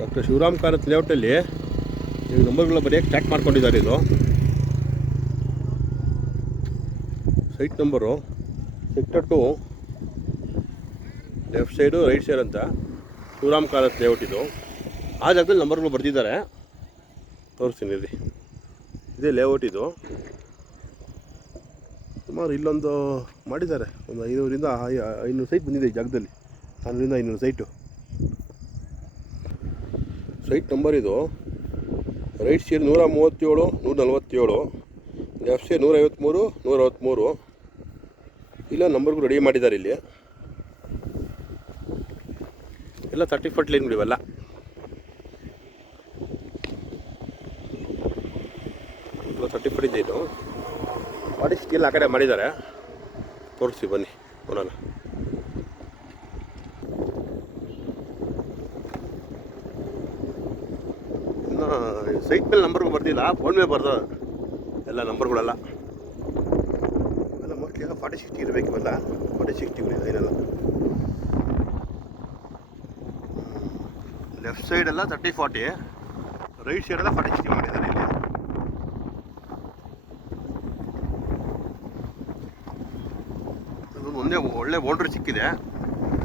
Doctor Shivaram ಕಾರತ್ ಲೇಔಟಲ್ಲಿ ಈಗ ನಂಬರ್ಗಳ ಬರೆಯೋಕ್ಕೆ start ಮಾಡ್ಕೊಂಡಿದ್ದಾರೆ ಇದು. Site number sector two left side right side ಅಂತ ಶಿವರಾಮ್ ಕಾರತ್ ಲೇಔಟ್ ಇದು. ಆ ಜಾಗದಲ್ಲಿ ನಂಬರ್ಗಳು ಬರೆದಿದ್ದಾರೆ. ತೋರಿಸ್ತೀನಿ ಇಲ್ಲಿ. ಇದೇ ಲೇಔಟ್ ಇದು. ಸುಮಾರು ಇಲ್ಲೊಂದು ಮಾಡಿದ್ದಾರೆ. ಒಂದು ಐನೂರಿಂದ ಐನೂರು ಸೈಟ್ ಬಂದಿದೆ ಈ ಜಾಗದಲ್ಲಿ. ನಾನೂರಿಂದ ಐನೂರು ಸೈಟು ಸೈಟ್ ನಂಬರ್ ಇದು. ರೈಟ್ ಸೈಡ್ ನೂರ ಮೂವತ್ತೇಳು ನೂರ ನಲ್ವತ್ತೇಳು ಲೆಫ್ಟ್ ಸೈಡ್ ನೂರ ಐವತ್ತ್ಮೂರು ನೂರ ಅರವತ್ತ್ಮೂರು ಇಲ್ಲ ನಂಬರ್ಗೂ ರೆಡಿ ಮಾಡಿದ್ದಾರೆ ಇಲ್ಲಿ. ಎಲ್ಲ ತರ್ಟಿ ಫಟ್ ಲೈನ್ ಇವೆಲ್ಲ ತರ್ಟಿ ಫಟ್ ಇದೆ ಇದು. ಬಾಡಿ ಸ್ಟೀಲ್ ಆ ಕಡೆ ಮಾಡಿದ್ದಾರೆ. ತೋರಿಸಿ ಬನ್ನಿ, ನೋಡೋಣ. ಸೈಟ್ ಮೇಲೆ ನಂಬರ್ಗಳು ಬರ್ದಿಲ್ಲ ಫೋನ್ ಮೇಲೆ ಬರ್ದ ಎಲ್ಲ ನಂಬರ್ಗಳೆಲ್ಲ ಎಲ್ಲ ಮೋಸ್ಟ್ಲಿ ಎಲ್ಲ ಫಾರ್ಟಿ ಸಿಕ್ಸ್ಟಿ ಇರಬೇಕು ಇವೆಲ್ಲ ಫಾರ್ಟಿ ಸಿಕ್ಸ್ಟಿ ಏನೆಲ್ಲ ಲೆಫ್ಟ್ ಸೈಡ್ ಎಲ್ಲ ತರ್ಟಿ ಫಾರ್ಟಿ ರೈಟ್ ಸೈಡ್ ಎಲ್ಲ ಫಾರ್ಟಿ ಸಿಕ್ಸ್ಟಿ ಮಾಡಿದ್ದಾರೆ ಇಲ್ಲಿ ಅದೊಂದು ಒಂದೇ ಒಳ್ಳೆ ಬೌಂಡ್ರಿ ಸಿಕ್ಕಿದೆ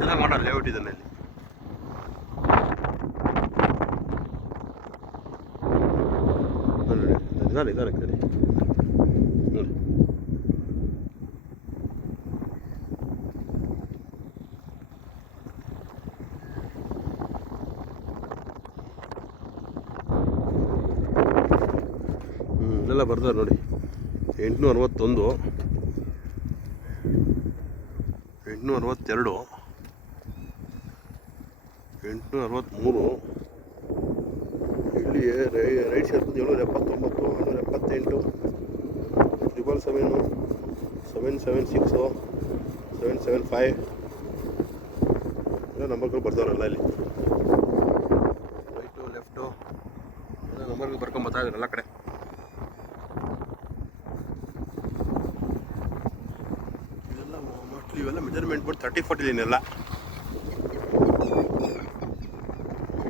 ಎಲ್ಲ ಮಾಡೋಣ ಲೇಔಟ್ ಇದನ್ನಲ್ಲಿ ನಿಧಾನ ನಿಧಾನ ಕರಿ ನೋಡಿ ಇಲ್ಲೆಲ್ಲ ಬರ್ತಾರೆ ನೋಡಿ. ಎಂಟುನೂರ ಅರವತ್ತೊಂದು ಎಂಟುನೂರ ಅರವತ್ತೆರಡು ಎಂಟುನೂರ ಅರವತ್ತ್ಮೂರು ಇಲ್ಲಿ ರೈಟ್ ಸೈಡ್ ಬಂದು ಏಳ್ನೂರ ಎಪ್ಪತ್ತೊಂಬತ್ತು, ಏಳ್ನೂರ ಎಪ್ಪತ್ತೆಂಟು, triple seven seven seven six seven seven five ಎಲ್ಲ ನಂಬರ್ಗಳು ಬರ್ತಾವ್ರಲ್ಲ ಇಲ್ಲಿ. ರೈಟು ಲೆಫ್ಟು ಎಲ್ಲ ನಂಬರ್ಗಳು ಬರ್ಕೊಂಡು ಎಲ್ಲ ಕಡೆ. ಇವೆಲ್ಲ ಮೋಸ್ಟ್ಲಿ ಇವೆಲ್ಲ ಮೆಜರ್ಮೆಂಟ್ ಬಿಟ್ಟು ತರ್ಟಿ ಫೋರ್ಟಿ ಲೈನ್ ಎಲ್ಲ.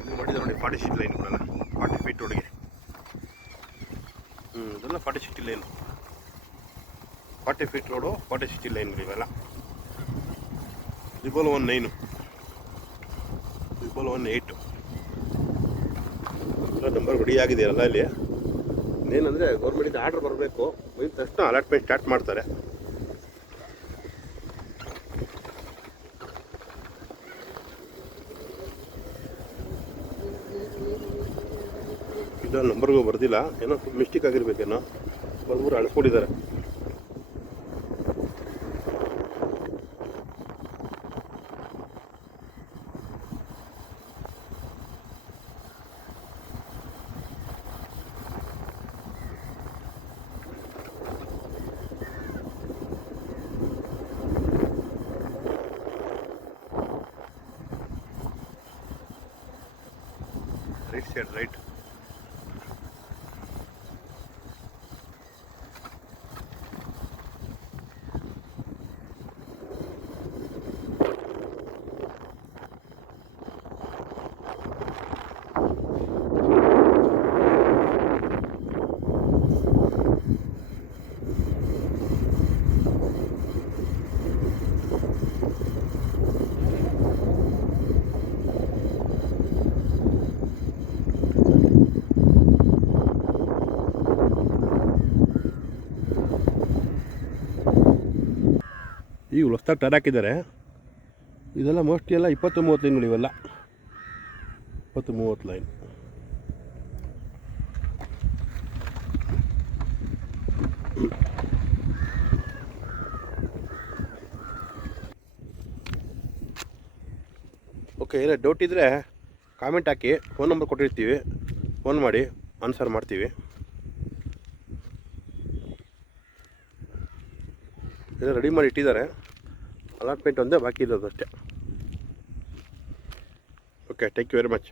ಇದು ಮಾಡಿದ್ದಾರೆ ನೋಡಿ ಫಾರ್ಟಿ ಸಿಕ್ಸ್ ಲೈನ್ ಕೂಡ ಫಾರ್ಟಿ ಫೀಟ್ ಒಳಗೆ. ಹ್ಞೂ ಇದೆಲ್ಲ forty sixty line forty feet road forty sixty line ಇವೆಲ್ಲ. Triple one nine triple one eight ಎಲ್ಲ ನಂಬರ್ ರೆಡಿ ಆಗಿದೆಯಲ್ಲ ಇಲ್ಲಿ? ಏನಂದರೆ ಗೌರ್ಮೆಂಟಿಂದ ಆರ್ಡ್ರ್ ಬರಬೇಕು. ಬಂದ ತಕ್ಷಣ ಅಲಾಟ್ಮೆಂಟ್ ಸ್ಟಾರ್ಟ್ ಮಾಡ್ತಾರೆ. ಇದು ನಂಬರ್ಗೂ ಬರ್ದಿಲ್ಲ. ಏನೋ ಮಿಸ್ಟೇಕ್ ಆಗಿರ್ಬೇಕೇನೋ ಬಂದ್ಬಿಟ್ಟು ಅಳಿಸ್ಕೊಂಡಿದ್ದಾರೆ ರೈಟ್ ಸೈಡ್ ರೈಟ್ ಈಗ ಹೊಸ್ದಾಗಿ ಟರ್ ಹಾಕಿದ್ದಾರೆ. ಇದೆಲ್ಲ ಮೋಸ್ಟ್ಲಿ ಎಲ್ಲ ಇಪ್ಪತ್ತು ಮೂವತ್ತು ಲೈನ್ಗಳು ಇವೆಲ್ಲ ಇಪ್ಪತ್ತು ಮೂವತ್ತು ಲೈನ್ ಓಕೆ ಏನೋ ಡೌಟ್ ಇದ್ದರೆ ಕಾಮೆಂಟ್ ಹಾಕಿ ಫೋನ್ ನಂಬರ್ ಕೊಟ್ಟಿರ್ತೀವಿ. ಫೋನ್ ಮಾಡಿ ಆನ್ಸರ್ ಮಾಡ್ತೀವಿ. ಎಲ್ಲ ರೆಡಿ ಮಾಡಿ ಇಟ್ಟಿದ್ದಾರೆ. ಅಲಾಟ್ಮೆಂಟ್ ಒಂದೇ ಬಾಕಿ ಇರೋದು ಅಷ್ಟೇ. Okay thank you very much